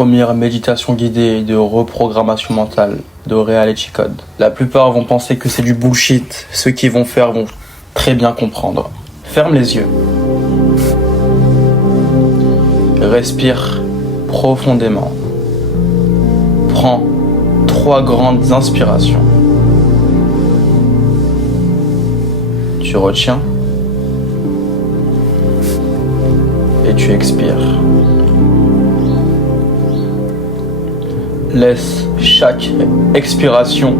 première méditation guidée de reprogrammation mentale de Reality Code. La plupart vont penser que c'est du bullshit. Ceux qui vont faire vont très bien comprendre. Ferme les yeux. Respire profondément. Prends 3 grandes inspirations. Tu retiens et tu expires. Laisse chaque expiration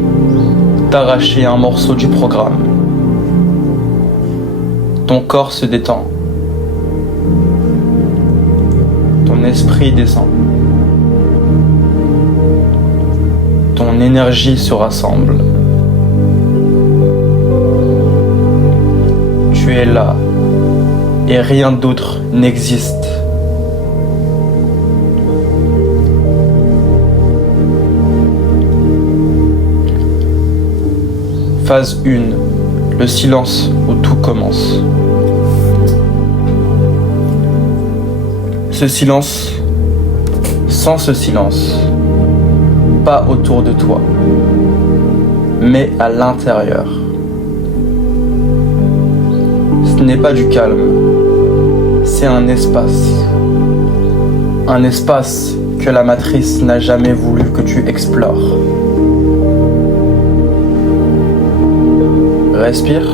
t'arracher un morceau du programme. Ton corps se détend. Ton esprit descend. Ton énergie se rassemble. Tu es là et rien d'autre n'existe. Phase 1, le silence où tout commence. Ce silence, sans ce silence, pas autour de toi, mais à l'intérieur. Ce n'est pas du calme, c'est un espace. Un espace que la matrice n'a jamais voulu que tu explores. Respire.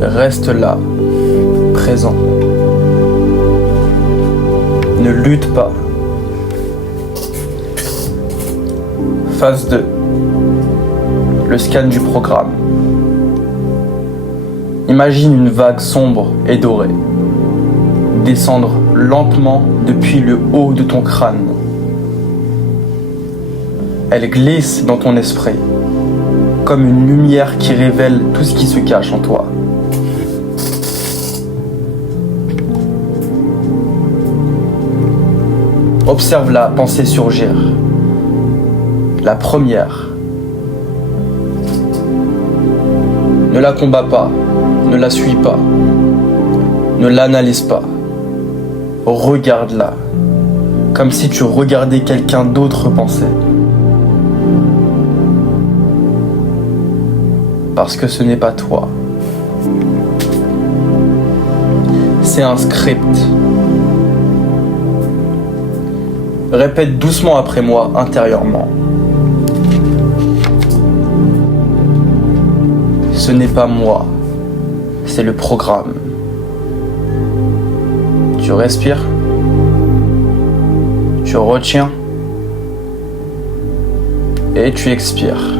Reste là, présent. Ne lutte pas. Phase 2. Le scan du programme. Imagine une vague sombre et dorée descendre lentement depuis le haut de ton crâne. Elle glisse dans ton esprit, comme une lumière qui révèle tout ce qui se cache en toi. Observe la pensée surgir. La première. Ne la combats pas, ne la suis pas, ne l'analyse pas. Regarde-la, comme si tu regardais quelqu'un d'autre penser. Parce que ce n'est pas toi. C'est un script. Répète doucement après moi intérieurement. Ce n'est pas moi, c'est le programme. Tu respires, tu retiens et tu expires.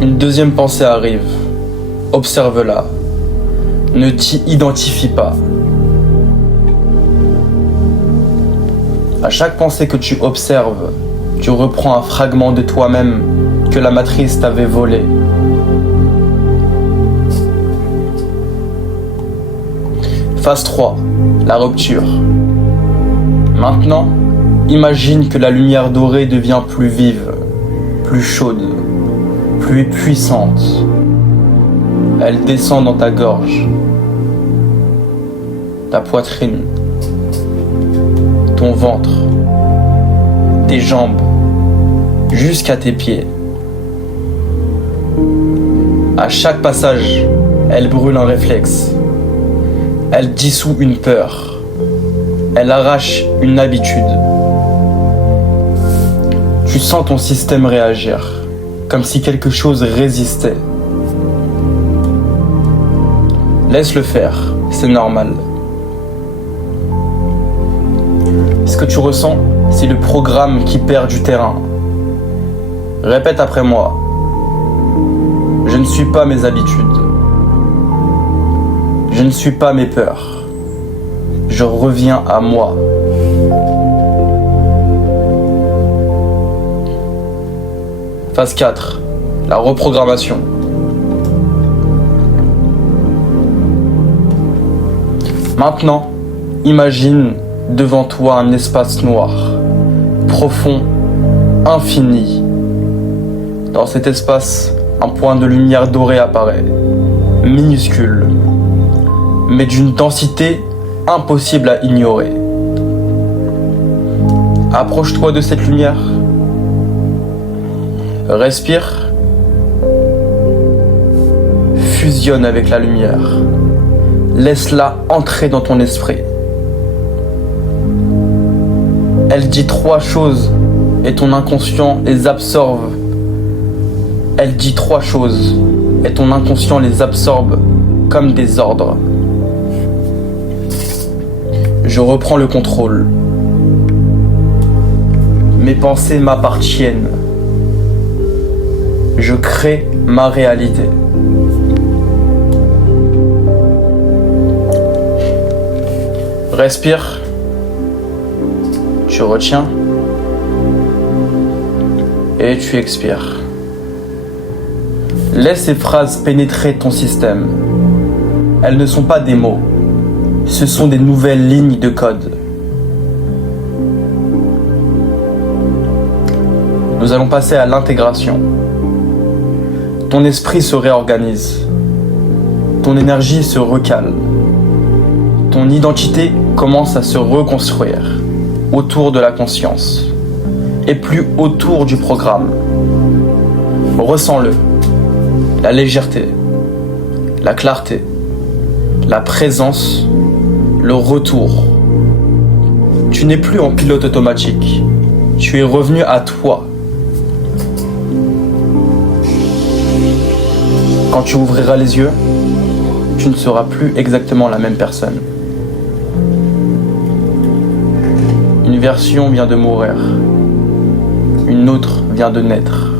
Une deuxième pensée arrive. Observe-la. Ne t'y identifie pas. À chaque pensée que tu observes, tu reprends un fragment de toi-même que la matrice t'avait volé. Phase 3, la rupture. Maintenant, imagine que la lumière dorée devient plus vive, plus chaude, plus puissante. Elle descend dans ta gorge, ta poitrine, ton ventre, tes jambes, jusqu'à tes pieds. À chaque passage, elle brûle un réflexe. Elle dissout une peur. Elle arrache une habitude. Tu sens ton système réagir, comme si quelque chose résistait. Laisse-le faire, c'est normal. Ce que tu ressens, c'est le programme qui perd du terrain. Répète après moi. Je ne suis pas mes habitudes. Je ne suis pas mes peurs. Je reviens à moi. Phase 4. La reprogrammation. Maintenant, imagine devant toi un espace noir, profond, infini. Dans cet espace, un point de lumière dorée apparaît, minuscule, mais d'une densité impossible à ignorer. Approche-toi de cette lumière. Respire. Fusionne avec la lumière. Laisse-la entrer dans ton esprit. Elle dit 3 choses et ton inconscient les absorbe. Elle dit 3 choses et ton inconscient les absorbe comme des ordres. Je reprends le contrôle. Mes pensées m'appartiennent. Je crée ma réalité. Respire. Tu retiens. Et tu expires. Laisse ces phrases pénétrer ton système. Elles ne sont pas des mots. Ce sont des nouvelles lignes de code. Nous allons passer à l'intégration. Ton esprit se réorganise. Ton énergie se recale. Ton identité commence à se reconstruire autour de la conscience et plus autour du programme. Ressens-le. La légèreté, la clarté, la présence, le retour. Tu n'es plus en pilote automatique. Tu es revenu à toi. Quand tu ouvriras les yeux, tu ne seras plus exactement la même personne. Une version vient de mourir. Une autre vient de naître.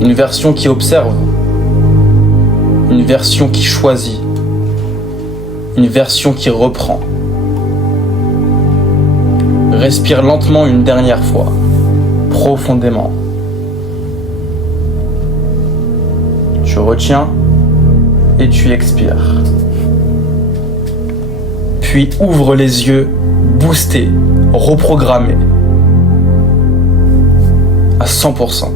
Une version qui observe. Une version qui choisit. Une version qui reprend. Respire lentement une dernière fois, profondément. Tu retiens et tu expires. Puis ouvre les yeux, boosté, reprogrammé à 100%.